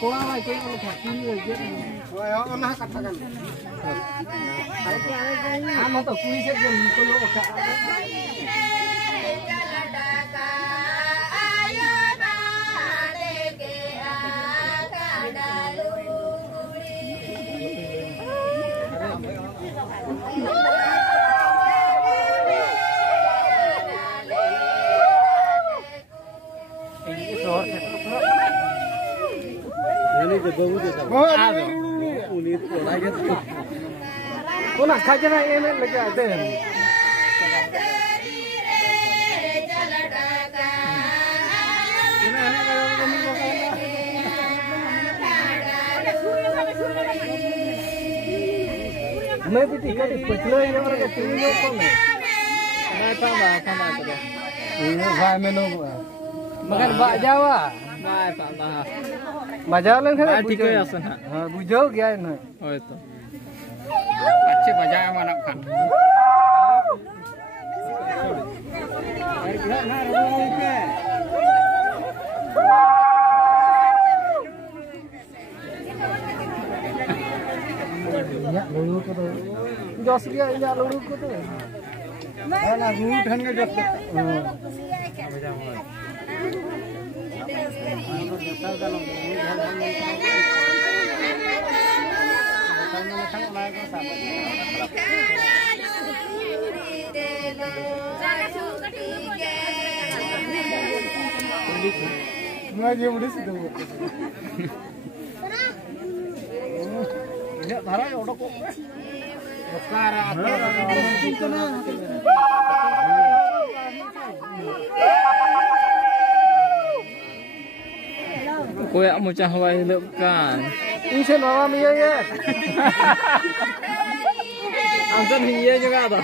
कोड़ा भाई कोई को खाती है जे ओए ना कथा kan हम तो कुई से जो को लो का ini ke bau dia tak. Ulit tu lagi tu. Kau nak kaji nak ini lagi ada. मैं भी टिकट पिछले ये वाला के तीन लोग कौन है? Mai pama tu. Ini भाई में लोग मगर बाजावा Mai pama. बाजार लेन Mai tiga ya sana. हाँ बुझो गया है ना Oh itu. Pasti baca mana kan. Ya lulu ko to jos gya ya lulu ko to na root han ga jos Ngaji udah situ. Ini taruh ya udah kok. Sekarang Koyak mucah wae hilupkan. Ini bawa mie ya. Ansan hiye juga tu.